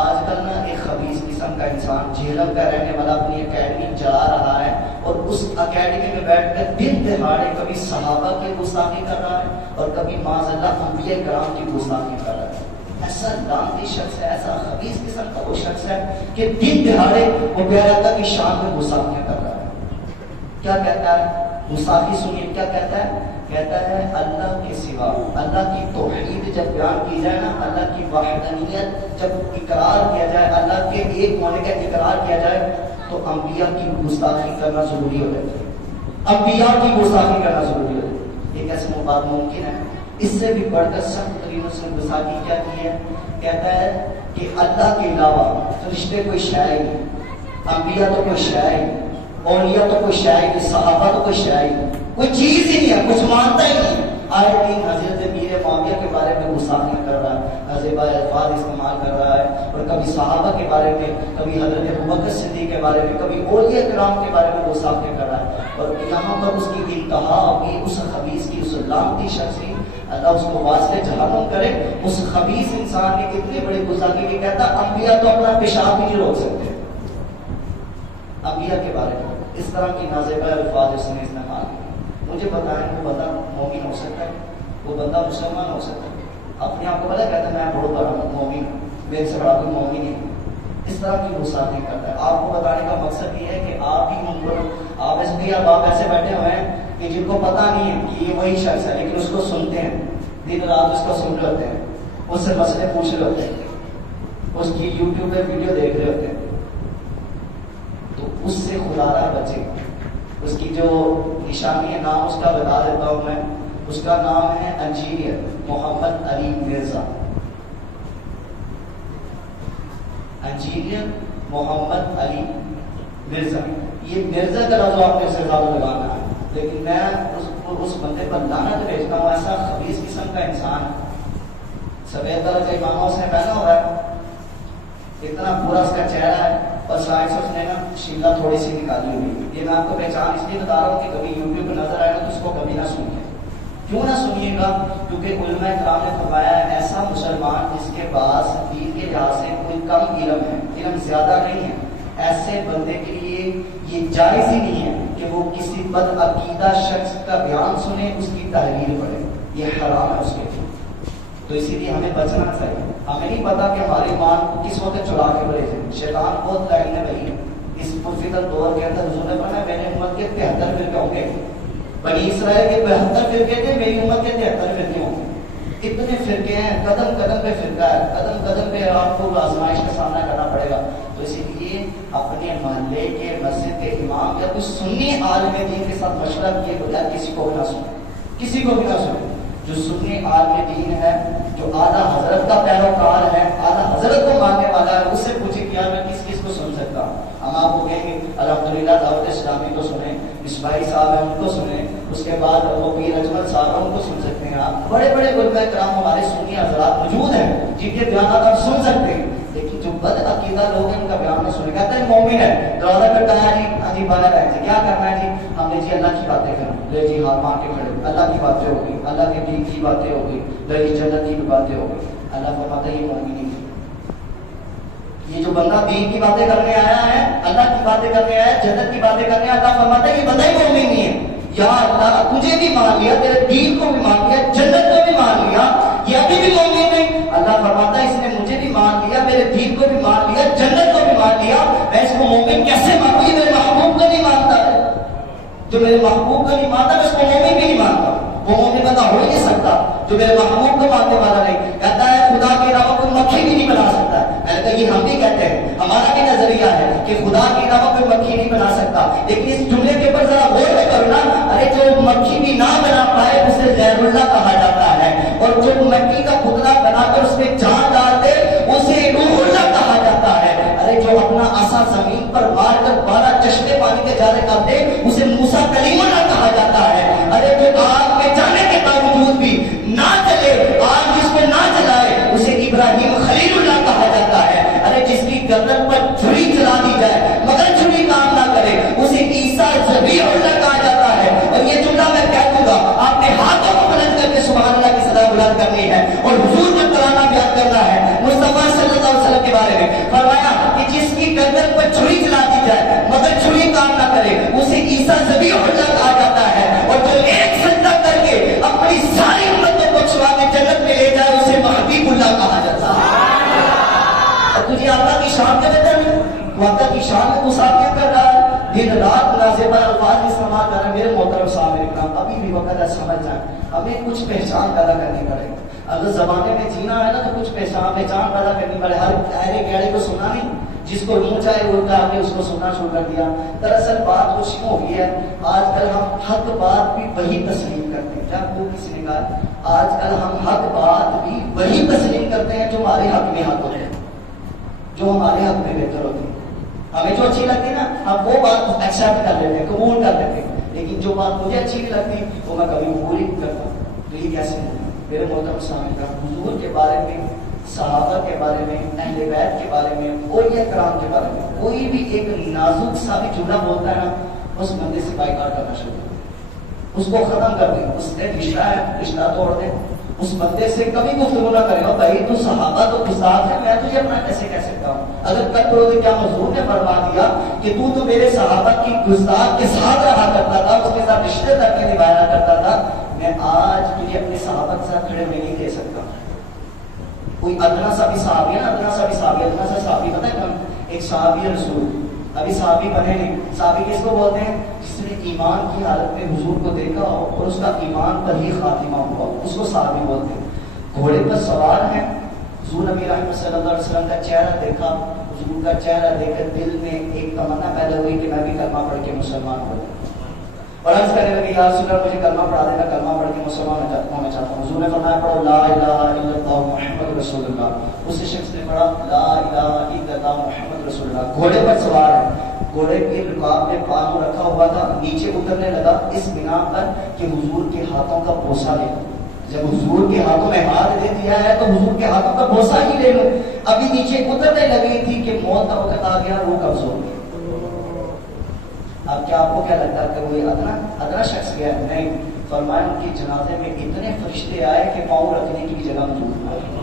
آج کل نا ایک خبیث قسم کا انسان جہلم کا رہنے والا اپنی اکیڈمی چلا رہا ہے، اور اس اکیڈمی میں بیٹھ کر دن دہاڑے کبھی صحابہ کی گستاخی کر رہا ہے اور کبھی معاذ اللہ انبیاء کرام کی گستاخی کر رہا ہے۔ ایسا لعنتی شخص ہے، ایسا خبیث قسم کا وہ شخص ہے کہ دن دہاڑے وہ پیارے اللہ کی شان میں گستاخیاں کر رہا ہے۔ کیا کہتا ہے؟ گستاخی سنیے کیا کہتا ہے؟ کہتا ہے اللہ کے سوا، اللہ کی توحید جب بیان کی جائے نا، اللہ کی وحدانیت جب اقرار کیا جائے، اللہ کے ایک ہونے کا اقرار کیا جائے تو انبیاء کی گستاخی کرنا ضروری ہو جاتی ہے، انبیاء کی گستاخی کرنا ضروری ہو جاتی ہے۔ یہ کیسے بات ممکن ہے؟ اس سے بھی بڑھ کر سخت ترین اس نے گستاخی کیا کی ہے؟ کہتا ہے کہ اللہ کے علاوہ فرشتے کوئی شے نہیں، انبیاء تو کوئی شے نہیں، اولیاء تو کوئی شے نہیں، صحابہ تو کوئی شے نہیں، کوئی چیز ہی نہیں ہے، کچھ مانتا ہی نہیں۔ آئے دن حضرت میر معاویہ کے بارے میں گستاخیاں کر رہا ہے، نازیبہ الفاظ استعمال کر رہا ہے اور کبھی صحابہ کے بارے میں، کبھی حضرت ابوبکر صدیق کے بارے میں، کبھی اولیاء کرام کے بارے میں وہ صافے کر رہا ہے، اور یہاں پر اس کی انتہا ہوگی اس خبیث کی، اس لعنتی شخص کی، اللہ اس کو واصل جہنم کرے۔ اس خبیث انسان نے اتنے بڑے گستاخی کی، کہتا انبیاء تو اپنا پیشاب بھی نہیں روک سکتے، انبیاء کے بارے میں اس طرح کی نازیبہ الفاظ اس نے استعمال کی۔ مجھے بتائیں وہ بندہ مومن ہو سکتا ہے؟ وہ بندہ مسلمان ہو سکتا ہے؟ اپنے آپ کو پتا کہتا ہے میں بہت بڑا مومن ہوں، میرے سے بڑا کوئی مومن نہیں۔ اس طرح کی گستاخی کرتا ہے۔ آپ کو بتانے کا مقصد یہ ہے کہ آپ بھی ان کو، آپ ایسے بھی آپ ایسے بیٹھے ہوئے ہیں کہ جن کو پتا نہیں ہے کہ یہ وہی شخص ہے، لیکن اس کو سنتے ہیں، دن رات اس کو سن رہے ہوتے ہیں، اس سے مسئلے پوچھ رہے ہوتے ہیں، اس کی یوٹیوب پہ ویڈیو دیکھ رہے ہوتے ہیں، تو اس سے خدا رہا بچے۔ اس کی جو نشانی ہے، نام اس کا بتا دیتا ہوں میں، اس کا نام ہے انجینئر محمد علی مرزا۔ انجینئر محمد علی مرزا، یہ مرزا کا لفظ آپ نے سے زیادہ لگانا ہے، لیکن میں اس بندے پر لعنت بھیجتا ہوں، ایسا خبیث قسم کا انسان ہے، سفید کلر کا امامہ اس نے پہنا ہوا ہے، اتنا پورا اس کا چہرہ ہے، اور سائنس اس نے نا شیلا تھوڑی سی نکالی ہوئی۔ یہ میں آپ کو پہچان اس لیے بتا رہا ہوں کہ کبھی یوٹیوب پہ نظر آئے گا تو اس کو کبھی نہ سنیے۔ کیوں نہ سنیے گا؟ کیونکہ علماء کرام نے فرمایا ہے ایسا مسلمان جس کے پاس دین کے لحاظ سے کوئی کم علم ہے، علم زیادہ نہیں ہے، ایسے بندے کے لیے یہ جائز ہی نہیں ہے کہ وہ کسی بد عقیدہ شخص کا بیان سنے، اس کی تحریر پڑھے، یہ حرام ہے اس کے لیے۔ تو اسی لیے ہمیں بچنا چاہیے۔ ہمیں نہیں پتا کہ ہماری ایمان کو کس وقت چڑھا کے بھرے جائیں، شیطان بہت لائن ہے بھائی۔ اس پرفتن دور کے اندر حضور نے فرمایا میری امت کے 73 فرقے ہوں گے، بنی اسرائیل کے 72 فرقے تھے، میری امت کے 73 فرقے ہوں گے۔ اتنے فرقے ہیں، قدم قدم پہ فرقہ ہے، قدم قدم پہ آپ کو آزمائش کا سامنا کرنا پڑے گا۔ تو اسی لیے اپنے محلے کے مسجد کے امام یا کوئی سنی عالم دین کے ساتھ مشورہ کیے بغیر کسی کو بھی نہ سنے، کسی کو بھی نہ سنے۔ جو سنی عالم دین ہے، جو اعلیٰ حضرت کا پیروکار ہے، اعلیٰ حضرت کو ماننے والا ہے، اس سے پوچھے کہ یار میں کس کس کو سن سکتا ہوں۔ ہم آپ کو کہیں گے الحمدللہ دعوت اسلامی کو سنیں، مصباحی صاحب ہیں ان کو سنیں، اس کے بعد وہ پیر اجمل صاحب ہیں ان کو سن سکتے ہیں آپ، بڑے بڑے علماء کرام ہمارے سنی حضرات موجود ہیں جن کے بیانات آپ سن سکتے ہیں، لیکن جو بد عقیدہ لوگ ہیں ان کا بیان نہ سنے۔ کہتے ہیں مومن ہے، دروازہ کرتا ہے جی، ہاں جی باہر آئے جی، کیا کرنا ہے جی؟ ہم نے جی اللہ کی باتیں کرنا، لے جی ہاتھ مار کے کھڑے، اللہ کی باتیں ہوگی، اللہ کے دین کی باتیں ہوگی، لے جی جنت کی باتیں ہوگی۔ اللہ فرماتا ہے یہ مومن نہیں، یہ جو بندہ دین کی باتیں کرنے آیا ہے، اللہ کی باتیں کرنے آیا ہے، جنت کی باتیں کرنے آیا، اللہ فرماتا ہے یہ بندہ ہی مومن نہیں ہے۔ یا اللہ تجھے بھی مان لیا، تیرے دین کو بھی مان لیا، جنت کو بھی مان لیا، یہ ابھی بھی مومن نہیں۔ اللہ فرماتا ہے اس نے مجھے بھی مان لیا، میرے دین کو بھی مان لیا، جنت کو بھی مان لیا، میں اس کو مومن کیسے مانوں؟ یہ میرے محبوب کو نہیں مانتا ہے، جو میرے محبوب کو نہیں مانتا میں اس کو مومن بھی نہیں مانتا۔ وہ مومن بندہ ہو ہی نہیں سکتا جو میرے محبوب کو ماننے والا نہیں۔ کہتا ہے خدا کے علاوہ کوئی مکھی بھی نہیں بنا سکتا ہے۔ میں نے کہا یہ ہم بھی کہتے ہیں، ہمارا بھی نظریہ ہے کہ خدا کے علاوہ کوئی مکھی نہیں بنا سکتا، لیکن اس جملے کے اوپر ذرا غور کرنا، ارے جو مکھی بھی نہ بنا پائے اسے غیر اللہ کہا جاتا ہے، اور جو مٹی کا پتلا بنا کر اس میں جان ڈال دے اسے روح اللہ کہا جاتا ہے۔ ارے جو اپنا عصا زمین پر مار کر 12 چشمے پانی کے جارے کر دے اسے موسیٰ کلیم اللہ کہا جاتا ہے۔ ارے جو آگ میں جانے کے باوجود بھی نہ چلے، آگ جس کو نہ جلائے اسے ابراہیم خلیل اللہ کہا جاتا ہے۔ ارے جس کی گردن پر چھری چلا دی جائے مگر چھری کام نہ کرے اسے عیسیٰ ذبیح اللہ کہا جاتا ہے۔ اور یہ جملہ میں کہہ دوں گا، آپ نے ہاتھوں کو بلند کر کے سبحان اللہ کی صدا بلند کرنی ہے اور حضور کا ترانہ بیان کرنا ہے مصطفیٰ صلی اللہ علیہ وسلم کے بارے میں۔ فرمایا کہ جس کی گردن پر چھری چلا دی جائے مگر چھری کام نہ کرے اسے عیسیٰ ذبیح اللہ کہا جاتا ہے، اور جو ایک سجدہ کر کے اپنی ساری امتوں کو چھڑا کے جنت میں لے جائے اسے محبوب اللہ کہا جاتا ہے۔ اور تجھے اللہ کی شان کے بہتر نہیں، وہ اللہ کی شان میں مسافیاں کر رہا ہے، دن رات نازیبہ الفاظ استعمال کر رہے ہیں۔ میرے محترم سامنے کرام ابھی بھی وقت ہے سمجھ جائیں، ہمیں کچھ پہچان پیدا کرنی پڑے گی۔ اگر زمانے میں جینا ہے نا تو کچھ پہچان پیدا کرنی پڑے، ہر گہرے گہرے کو سننا نہیں، جس کو منہ چاہے اڑتا آ کے اس کو سننا شروع کر دیا۔ دراصل بات کچھ ہو گئی ہے، آج کل ہم حق بات بھی وہی تسلیم کرتے ہیں، جب وہ کسی نے کہا آج کل ہم حق بات بھی وہی تسلیم کرتے ہیں جو ہمارے حق میں حق ہوتے ہیں، جو ہمارے حق میں بہتر ہوتی ہے۔ ہمیں جو اچھی لگتی ہے نا ہم وہ بات ایکسیپٹ کر لیتے ہیں، قبول کر لیتے ہیں، لیکن جو بات مجھے اچھی نہیں لگتی وہ میں کبھی قبول ہی نہیں کرتا۔ تو یہ کیسے ہوگا؟ میرے محترم سامنے کا حضور کے بارے میں صحابہ کے بارے میں، اہل بیت کے بارے میں، اولیاء کرام کے بارے میں کوئی بھی ایک نازک سا بھی جملہ بولتا ہے نا، اس بندے سے بائیکاٹ کرنا شروع کر دیں، اس کو ختم کر دیں، اس نے رشتہ ہے رشتہ توڑ دیں، اس بندے سے کبھی گفتگو نہ کرے. بھائی تو صحابہ تو گستاخ ہے، میں تجھے اپنا کیسے کہہ سکتا ہوں؟ اگر کل روز کیا حضور نے فرما دیا کہ تو میرے صحابہ کی گستاخ کے ساتھ رہا کرتا تھا، اس کے ساتھ رشتے تک کے نبھایا کرتا تھا، میں آج تجھے اپنے صحابہ کے ساتھ کھڑے ہونے نہیں دے سکتا. کوئی ادنا سا بھی صحابی ہے نا، ادنا سا بھی صحابی، ادنا سا صحابی پتہ ہے کون؟ ایک صحابی رسول. ابھی صحابی بنے نہیں. صحابی کس کو بولتے ہیں؟ جس نے ایمان کی حالت میں حضور کو دیکھا ہو اور اس کا ایمان پر ہی خاتمہ ہوا، اس کو صحابی بولتے ہیں. گھوڑے پر سوار ہیں، حضور نبی رحمت صلی اللہ علیہ وسلم کا چہرہ دیکھا، حضور کا چہرہ دیکھ کر دل میں ایک تمنا پیدا ہوئی کہ میں بھی کلمہ پڑھ کے مسلمان ہو جاؤں. اور عرض کرنے لگے یا رسول اللہ مجھے کلمہ پڑھا دینا، کلمہ پڑھ کے مسلمان ہونا چاہتا ہوں. حضور نے فرمایا پڑھو لا الہ الا اللہ محمد رسول اللہ. اس شخص نے پڑھا لا الہ الا اللہ محمد رسول اللہ. گھوڑے پر سوار ہے، گھوڑے کے رکاب میں پاؤں رکھا ہوا تھا، نیچے اترنے لگا اس بنا پر کہ حضور کے ہاتھوں کا بوسہ لے. جب حضور کے ہاتھوں میں ہاتھ دے دیا ہے تو حضور کے ہاتھوں کا بوسہ ہی لے لوں. ابھی نیچے اترنے لگی تھی کہ موت کا وقت آ گیا، روح قبض ہو گئی. اب کیا آپ کو کیا لگتا ہے کہ وہ ادنا شخص گیا؟ نہیں. فرمایا ان کے جنازے میں اتنے فرشتے آئے کہ پاؤں رکھنے کی بھی جگہ موجود نہیں.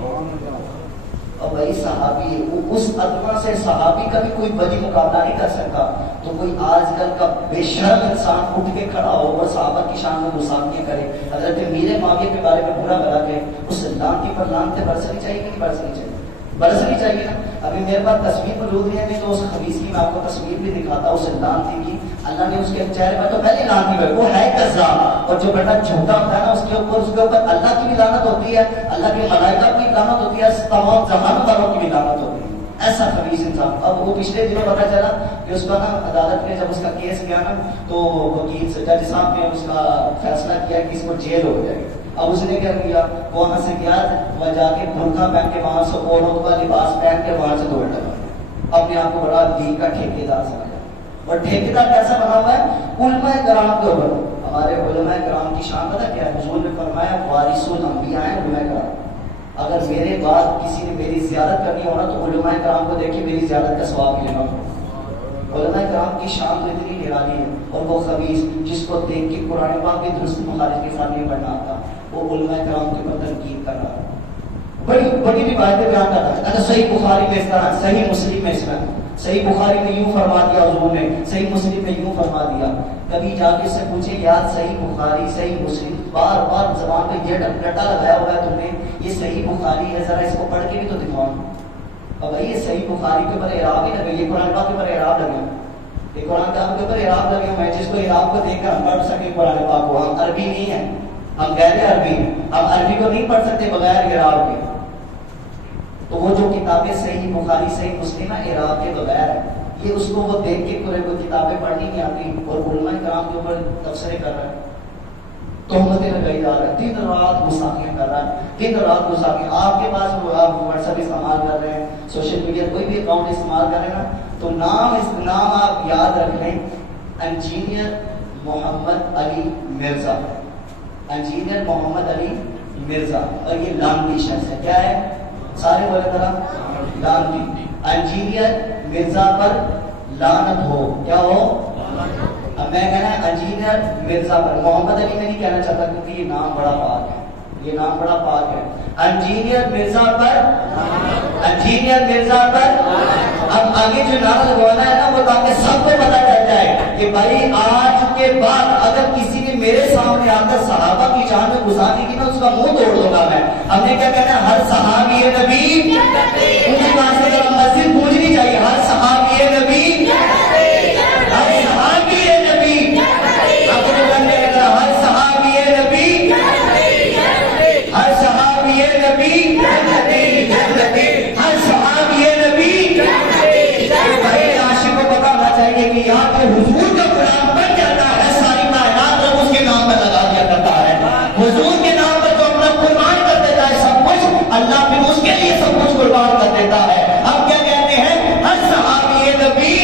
اور بھائی صحابی، اس ادنا سے صحابی کا بھی کوئی بڑی مقابلہ نہیں کر سکتا. تو کوئی آج کل کا بے شرم انسان اٹھ کے کھڑا ہو اور صحابہ کی شان میں گستاخیاں کرے، حضرت میر معاویہ کے بارے میں برا بھلا کہ اس لانتی پر لانتے برسنی چاہیے کہ نہیں برسنی چاہیے؟ برسنی چاہیے نا. ابھی میرے پاس تصویر موجود ہے تو اس خبیث کی میں آپ کو تصویر بھی دکھاتا ہوں. اس لانتی کی اللہ نے اس کے چہرے پر تو پہلے لانتی ہے، وہ ہے کذاب. اور جو بیٹا جھوٹا ہوتا ہے نا اس کے اوپر اللہ کی بھی لعنت ہوتی ہے، اللہ کے ملائکہ کی لعنت ہوتی ہے، تمام جہان والوں کی بھی لعنت ہوتی ہے. ایسا خبیث انسان. اب وہ پچھلے دنوں پتا چلا کہ اس کا نا عدالت میں جب اس کا کیس گیا نا تو وکیل جج صاحب نے اس کا فیصلہ کیا کہ اس کو جیل ہو جائے گی. اب اس نے کیا کیا، وہاں سے گیا، وہ جا کے برقع پہن کے وہاں سے عورت کا لباس پہن کے وہاں سے دوڑ لگا، اپنے آپ کو بڑا دین کا ٹھیکیدار سمجھا. اور ٹھیکیدار کیسا بنا ہوا ہے؟ علماء کرام کے اوپر. ہمارے علماء کرام کی شان پتہ کیا ہے؟ حضور نے فرمایا وارث الانبیاء ہیں علماء کرام. اگر میرے بعد کسی نے میری زیارت کرنی ہونا تو علماء کرام کو دیکھ کے میری زیارت کا ثواب لینا ہوگا. علماء کرام کی شان تو اتنی نرالی ہے. اور وہ خبیث جس کو دیکھ کے قرآن پاک کی درست مخارج کے ساتھ نہیں پڑھنا آتا، وہ علماء کرام کے اوپر تنقید کر رہا ہے، بڑی بڑی روایتیں بیان کرتا ہے. اچھا صحیح بخاری میں اس طرح، صحیح مسلم میں اس طرح، صحیح بخاری میں یوں فرما دیا حضور نے، صحیح مسلم میں یوں فرما دیا. کبھی جا کے اس سے پوچھے یار صحیح بخاری صحیح مسلم بار بار زبان پہ یہ ڈٹا لگایا ہوا ہے تم نے، یہ صحیح بخاری ہے، ذرا اس کو پڑھ کے بھی تو دکھاؤ. اب بھائی یہ صحیح بخاری کے اوپر اعراب ہی لگے، یہ قرآن پاک کے اوپر اعراب لگے، یہ قرآن پاک کے اوپر اعراب لگے ہوئے ہیں جس کو اعراب کو دیکھ کر ہم پڑھ سکیں قرآن پاک کو. ہم عربی نہیں ہیں، ہم غیر عربی، ہم عربی کو نہیں پڑھ سکتے بغیر اعراب کے. تو وہ جو کتابیں صحیح بخاری صحیح مسلم ہے اعراب کے بغیر ہے، یہ اس کو وہ دیکھ کے کوئی کتابیں پڑھنی نہیں آتی اور علماء کرام کے اوپر تبصرے کر رہا ہے، تہمتیں لگائی جا رہا ہے، دن رات گستاخیاں کر رہا ہے، دن رات گستاخیاں. آپ کے پاس آپ واٹس ایپ استعمال کر رہے ہیں، سوشل میڈیا کوئی بھی اکاؤنٹ استعمال کر رہے ہیں نا، تو نام آپ یاد رکھ لیں، انجینئر محمد علی مرزا، انجینئر محمد علی مرزا. اور یہ لانتی شخص ہے. کیا ہے؟ سارے بولے طرح لانتی. انجینئر مرزا پر لعنت ہو. کیا ہو؟ اب میں کہنا ہے انجینئر مرزا پر. محمد علی میں نہیں کہنا چاہتا کیونکہ یہ نام بڑا پاک ہے، یہ نام بڑا پاک ہے. انجینئر مرزا پر، انجینئر مرزا پر. اب آگے جو نام لگوانا ہے نا وہ تاکہ سب کو پتہ چل جائے کہ بھائی آج کے بعد اگر کسی نے میرے سامنے آ کر صحابہ کی جان میں گزاری کی نا اس کا منہ توڑ دوں گا میں. ہم نے کیا کہنا ہے؟ ہر صحابی نبی ان کی بات سے مسجد پوچھنی چاہیے. ہر صحابی نبی، ہر صحابی نبی، آپ کو کرنے لگا ہر صحابی نبی، ہر صحابی نبی، ہر صحابی نبی. بھائی عاشق کو پتا ہونا چاہیے کہ یہاں پہ حضور کا قرآن بن جاتا ہے، ساری کائنات رب اس کے نام پر لگا دیا کرتا ہے. حضور کے نام پر جو اپنا قربان کر دیتا ہے سب کچھ، اللہ پھر اس کے لیے سب کچھ قربان کر دیتا ہے. ہم کیا کہتے ہیں؟ ہر صحابی نبی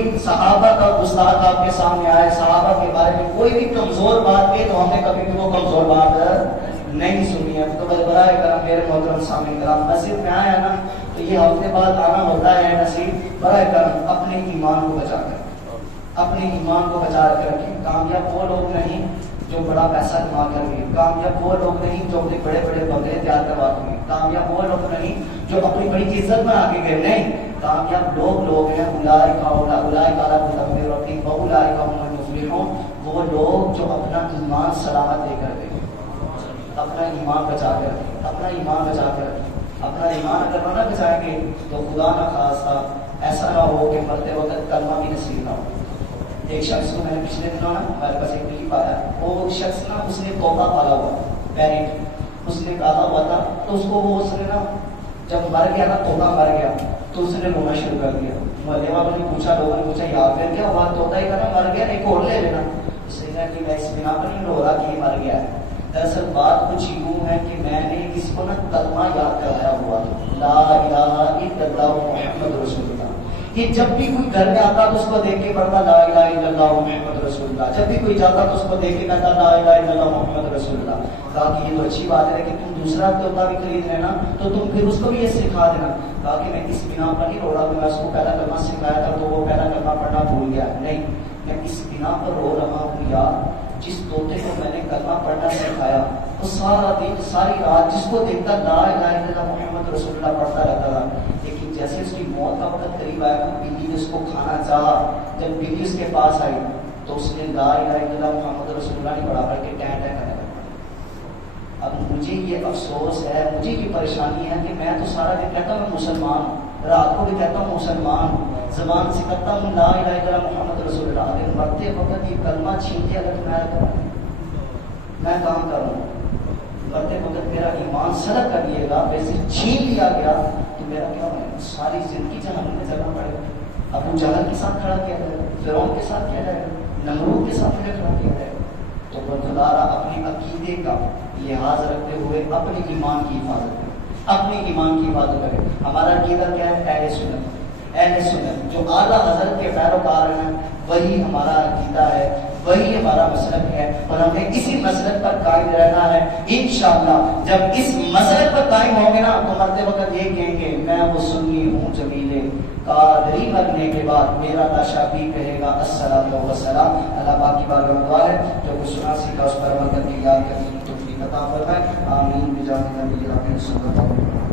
کوئی صحابہ کا گستاخ آپ کے سامنے آئے، صحابہ کے بارے میں کوئی بھی کمزور بات کی تو ہم نے کبھی بھی وہ کمزور بات نہیں سنی ہے. تو برائے کرم میرے محترم سامعین کرام، مسجد میں آیا نا تو یہ ہفتے بعد آنا ہوتا ہے نصیب. برائے کرم اپنے ایمان کو بچا کر، اپنے ایمان کو بچا کر رکھیں. کامیاب وہ لوگ نہیں جو بڑا پیسہ کما کر گئے، کامیاب وہ لوگ نہیں جو اپنے بڑے بڑے بنگلے تیار کروا کے گئے، کامیاب وہ لوگ نہیں جو اپنی بڑی عزت بنا کے گئے. نہیں، کامیاب لوگ ہیں اولئک علی ہدی ربہم واولئک هم المفلحون، وہ لوگ جو اپنا ایمان سلامت لے کر گئے، اپنا ایمان بچا کر، اپنا ایمان بچا کر، اپنا ایمان اگر نہ بچائیں گے تو خدا نہ خواستہ ایسا نہ ہو کہ مرتے وقت کلمہ بھی نصیب نہ ہو. ایک شخص کو میں نے پچھلے دنوں نا ہمارے پاس ایک کلپ آیا، وہ شخص نا اس نے طوطا پالا ہوا پیرٹ، اس نے پالا ہوا تھا. تو اس کو وہ اس نے نا جب مر گیا نا، طوطا مر گیا تو اس نے رونا شروع کر دیا. محلے والوں نے پوچھا، لوگوں نے پوچھا یار پھر کیا ہوا؟ طوطا ہی کہا مر گیا، ایک اور لے لینا. اس نے کہا کہ میں اس بنا پر نہیں رو رہا کہ یہ مر گیا ہے. دراصل بات کچھ یوں ہے کہ میں نے اس کو نا کلمہ یاد کرایا ہوا تھا، لا الہ الا اللہ محمد رسول اللہ. کہ جب بھی کوئی گھر میں آتا تو اس کو دیکھ کے پڑھتا لا الہ الا اللہ محمد رسول اللہ، جب بھی کوئی جاتا تو اس کو دیکھ کے کہتا لا الہ الا اللہ محمد رسول اللہ. کہا کہ یہ تو اچھی بات ہے کہ تم دوسرا طوطا بھی خرید لینا تو تم پھر اس کو بھی یہ سکھا دینا. کہا کہ میں اس بنا پر نہیں رو رہا کہ میں اس کو پہلا کلمہ سکھایا تھا تو وہ پہلا کلمہ پڑھنا بھول گیا. نہیں، میں اس بنا پر رو رہا ہوں یار، جس طوطے کو میں نے کلمہ پڑھنا سکھایا وہ سارا دن ساری رات جس کو دیکھتا لا الہ الا اللہ محمد رسول اللہ پڑھتا رہتا تھا. لیکن جیسے اس کی موت کا وقت قریب آیا تو بلی نے اس کو کھانا چاہا. جب بلی اس کے پاس آئی تو اس نے لا الہ الا اللہ محمد رسول اللہ نہیں پڑھا بلکہ ٹین ٹین کرنے لگا. اب مجھے یہ افسوس ہے، مجھے یہ پریشانی ہے کہ میں تو سارا دن کہتا ہوں میں مسلمان ہوں، رات کو بھی کہتا ہوں مسلمان ہوں، زبان سے کہتا ہوں لا الہ الا اللہ محمد رسول اللہ. اگر مرتے وقت یہ کلمہ چھین دیا اگر میں کام کروں، مرتے وقت میرا ایمان سلب کر لیے گا، ویسے چھین لیا گیا تو میرا کیا بنے گا؟ ساری زندگی جہنم میں جانا پڑے گا. ابو جہل کے ساتھ کھڑا کیا جائے گا، فرعون کے ساتھ کیا جائے گا، نمرود کے ساتھ مجھے کھڑا کیا جائے گا. تو خدا اپنے عقیدے کا لحاظ رکھتے ہوئے اپنے ایمان کی حفاظت کرے، اپنے ایمان کی حفاظت کرے. ہمارا عقیدہ کیا ہے؟ اہل سنت، اہل سنت جو اعلیٰ حضرت کے پیروکار ہیں وہی ہمارا عقیدہ ہے، وہی ہمارا مسلک ہے اور ہمیں اسی مسلک پر قائم رہنا ہے. انشاءاللہ جب اس مسلک پر قائم ہوں گے نا تو مرتے وقت یہ کہیں گے میں وہ سنی ہوں جمیلے قادری مرنے کے بعد میرا تاشا بھی کہے گا السلام والسلام. اللہ پاک کی بارگاہ میں دعا ہے جو کچھ سنا سیکھا اس پر عمل کر کے یاد کرنے کی توفیق عطا فرمائے. آمین بجاہ نبی رحمت صلی اللہ علیہ وسلم.